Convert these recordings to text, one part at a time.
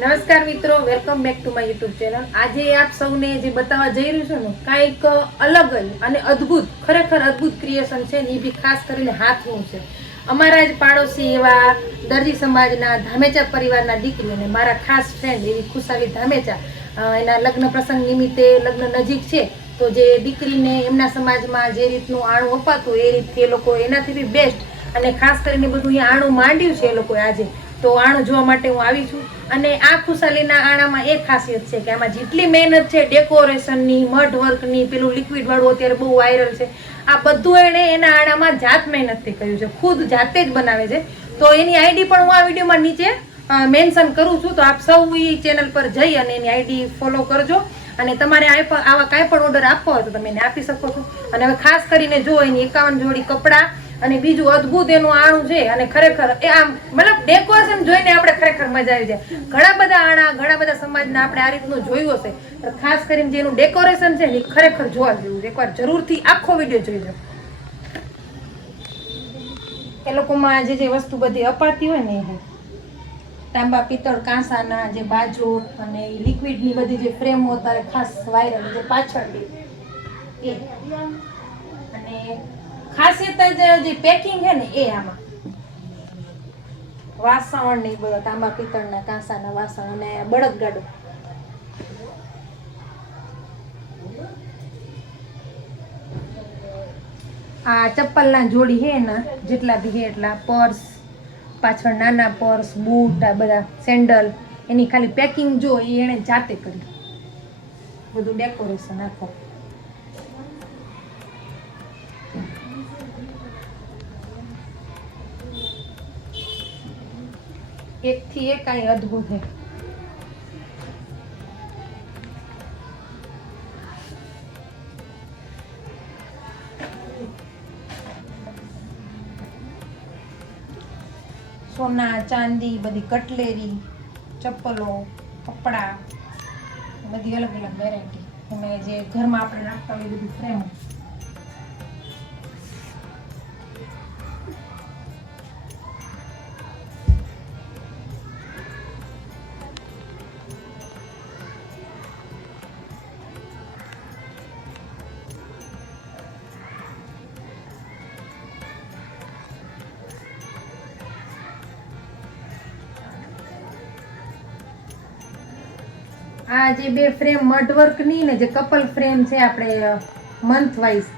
નમસ્કાર મિત્રો welcome back to my YouTube channel આજે આપ સૌને જે બતાવવા જઈ રહ્યું છે ને, કાંઈક અલગ જ અને અદ્ભુત, ખરેખર અદ્ભુત ક્રિએશન છે ને એ બી ખાસ કરીને હાથનું છે. અમારા જ પાડોશી એવા દરજી સમાજના ધામેચા પરિવારના દીકરી અને મારા ખાસ ફ્રેન્ડ એવી ખુશાલી ધામેચા એના લગ્ન પ્રસંગ નિમિત્તે લગ્ન નજીક છે, તો જે દીકરીને એમના સમાજમાં જે રીતનું આણું અપાતું એ રીતથી એ લોકો એનાથી બી બેસ્ટ અને ખાસ કરીને બધું અહીંયા આણું માંડ્યું છે એ લોકોએ આજે. તો આણું જોવા માટે હું આવી છું. અને આ ખુશાલીના આણામાં એ ખાસિયત છે કે આમાં જેટલી મહેનત છે ડેકોરેશનની મઢ વર્કની પેલું લિક્વિડ વાળું અત્યારે બહુ વાયરલ છે, આ બધું એણે એના આણામાં જાત મહેનતથી કર્યું છે, ખુદ જાતે જ બનાવે છે. તો એની આઈડી પણ હું આ વિડીયોમાં નીચે મેન્શન કરું છું, તો આપ સૌ એ ચેનલ પર જઈ અને એની આઈડી ફોલો કરજો. અને તમારે આવા કાંઈ પણ ઓર્ડર આપવો હોય તો તમે એને આપી શકો છો. અને હવે ખાસ કરીને જો એની એકાવન જોડી કપડાં અને બીજું અદ્ભુત એનું આણું છે અને ખરેખર એ આમ, મતલબ ડેકોરેશન જોઈને આપણે ખરેખર મજા આવી જાય. ઘણા બધા આણા, ઘણા બધા સમાજના આપણે આ રીતનું જોયું હશે. પણ ખાસ કરીને જે એનું ડેકોરેશન છે એ ખરેખર જોવા જેવું એકવાર જરૂરથી આખો વીડિયો જોઈજો એ લોકોમાં જે જે વસ્તુ બધી અપાતી હોય ને એ તાંબા, પિત્તળ, કાંસાના જે બાજુ અને લિક્વિડની બધી જે ફ્રેમો અત્યારે ખાસ વાયરલ જે પાછળ એ. અને ખાસિયત જ જે પેકિંગ છે ને એ આમાં. વાસણ ને બધા, તાંબા પિત્તળના કાંસાના વાસણ અને બળદગાડો. આ ચપ્પલના જોડી હે ને જેટલા બી હે એટલા, પર્સ, પાછળ નાના પર્સ, બૂટ, આ બધા સેન્ડલ, એની ખાલી પેકિંગ જો એ એણે જાતે કરી. બધું ડેકોરેશન આખો. એક થી એક કાંઈ અદ્ભુત છે સોના, ચાંદી, બધી કટલેરી, ચપ્પલો, કપડાં, બધી અલગ અલગ વેરાયટી અને જે ઘરમાં આપણે રાખતા હોય બધું ફ્રેમ આ જે બે ફ્રેમ મઢવર્કની ને જે કપલ ફ્રેમ છે આપણે મંથ વાઇઝ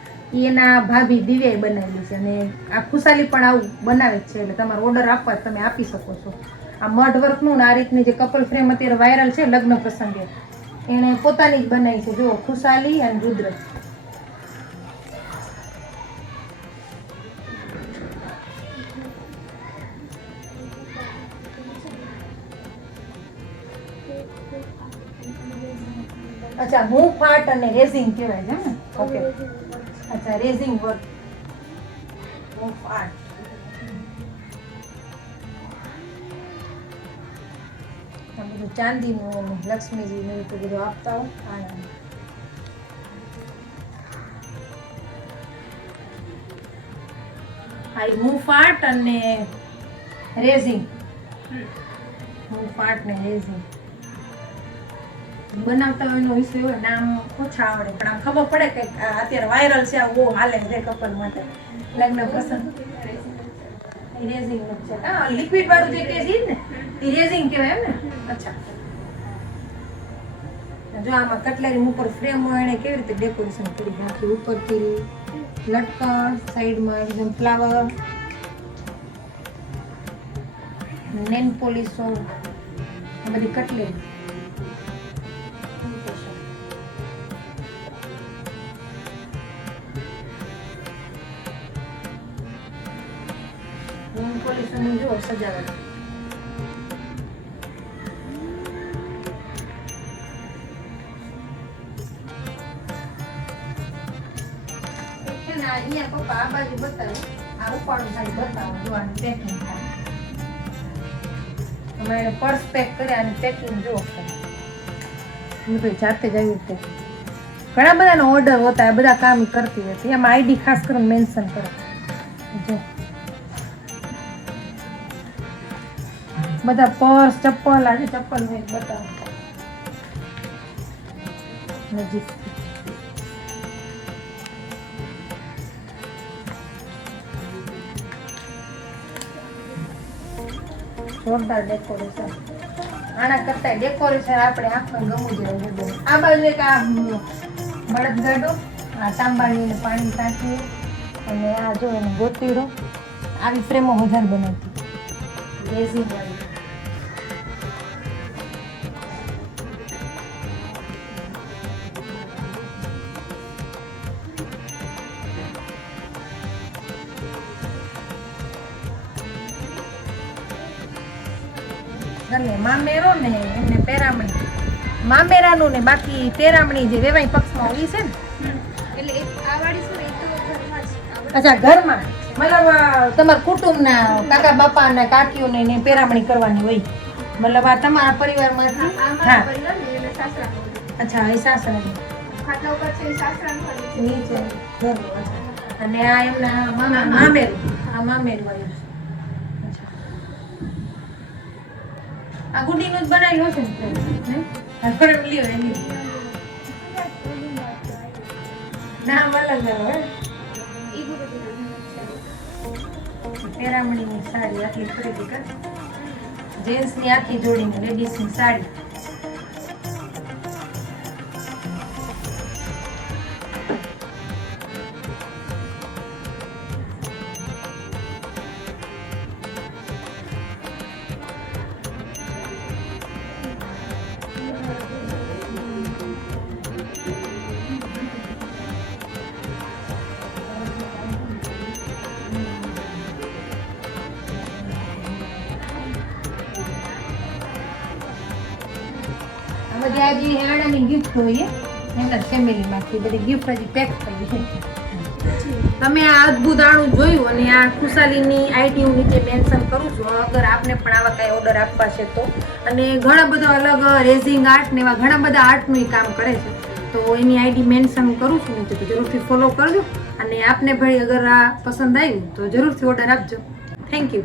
એના ભાભી દિવ્યાએ બનાવેલી છે. અને આ ખુશાલી પણ આવું બનાવે છે, એટલે તમારો ઓર્ડર આપવા તમે આપી શકો છો. આ મઢ વર્કનું ને આ રીતની જે કપલ ફ્રેમ અત્યારે વાયરલ છે લગ્ન પ્રસંગે, એણે પોતાની જ બનાવી છે. જુઓ, ખુશાલી અને રુદ્ર. અચ્છા હું ફાટ અને રેઝિંગ કહેવાય છે ને? ઓકે. અચ્છા રેઝિંગ વર્ક. હું ફાટ. બધું ચાંદીનું લક્ષ્મીજી ને એવું બધું આપતા હોય. આનંદ હા હું ફાટ અને રેઝિંગ. મુફાટ ને રેઝિંગ. બનાવતા હોય એનો વિષય હોય નામ ઓછા આવડે. પણ આમ ખબર પડે કે અત્યારે વાયરલ છે, આ હાલે છે કપલ માટે. લગ્ન પ્રસંગ. ઇરેઝિંગ હા લિક્વિડ વાળું જે કે છે ને. ઇરેઝિંગ કહેવાય એમ ને? અચ્છા. જો આમાં કટલેરી ઉપર ફ્રેમ હોય એને કેવી રીતે ડેકોરેશન કરી નાખી, ઉપરથી લટકણ સાઈડમાં એકદમ ફ્લાવર નેન પોલીસો આ બધી કટલેરી નેન પોલ્યુશન ને આ અહીંયા પપ્પા આ બાજુ બતાવો આ ઉપાડું ખાલી બતાવો જો આની પેકિંગ થાય અમે પર્સ પેક કર્યા અને પેકિંગ હું ભાઈ જાતે જ આવી રીતે ઘણા બધાનો ઓર્ડર હોતા બધા કામ કરતી હતી એમાં આઈડી ખાસ કરીને મેન્શન કરો જો બધા પર્સ, ચપ્પલ, આજે ચપ્પલ હોય બતાવો. નજીક. જોરદાર ડેકોરેશન આના કરતા ડેકોરેશન આપણે આંખમાં ગમવું જોઈએ. આ બાજુ એક આ બળદગાડો આ તાંબાની પાણી ટાંકી અને આ જો એને ગોતીડો. આવી ફ્રેમો વધારે બનાવતી. રેઝિન વાળી અને મામેરો ને એમને પેરામણી. મામેરાનું ને બાકી પેરામણી જે વેવાય પક્ષમાં હોય છે ને. એટલે આ વાળી ને એ તો ઘરમાં જ અચ્છા ઘરમાં. મતલબ તમારા કુટુંબના કાકા બાપા ને કાકીઓને ને પેરામણી કરવાની હોય. મતલબ આ તમારા પરિવારમાંથી? હા. અચ્છા એ સાસરાની. ખાટલા ઉપર છે સાસરાનું નીચે. ઘરનું અને આ એમના મામા મામેરું. આ મામેરું આવ્યું છે અચ્છા. આ ગુડીનું જ બનાવ્યો હશે ને ફરમ લ્યો એની. નામ અલગ અલગ પેરામણીની સાડી આટલી ખરીદી કર. જેન્ટ્સની આખી જોડીની લેડીઝની સાડી. બધી આ હેરાણાની ગિફ્ટ જોઈએ એમના ફેમિલીમાંથી બધી ગિફ્ટ હજી પેક થઈ છે. તમે આ અદ્ભુત આણું જોયું અને આ ખુશાલીની આઈડી હું નીચે મેન્શન કરું છું. અગર આપને પણ આવા કાંઈ ઓર્ડર આપવા છે તો. અને ઘણા બધા અલગ રેઝિંગ આર્ટ ને એવા ઘણા બધા આર્ટનું કામ કરે છે. તો એની આઈડી મેન્શન કરું છું નીચે, તો જરૂરથી ફોલો કરજો. અને આપને ભાઈ અગર આ પસંદ આવ્યું તો જરૂરથી ઓર્ડર આપજો. Thank you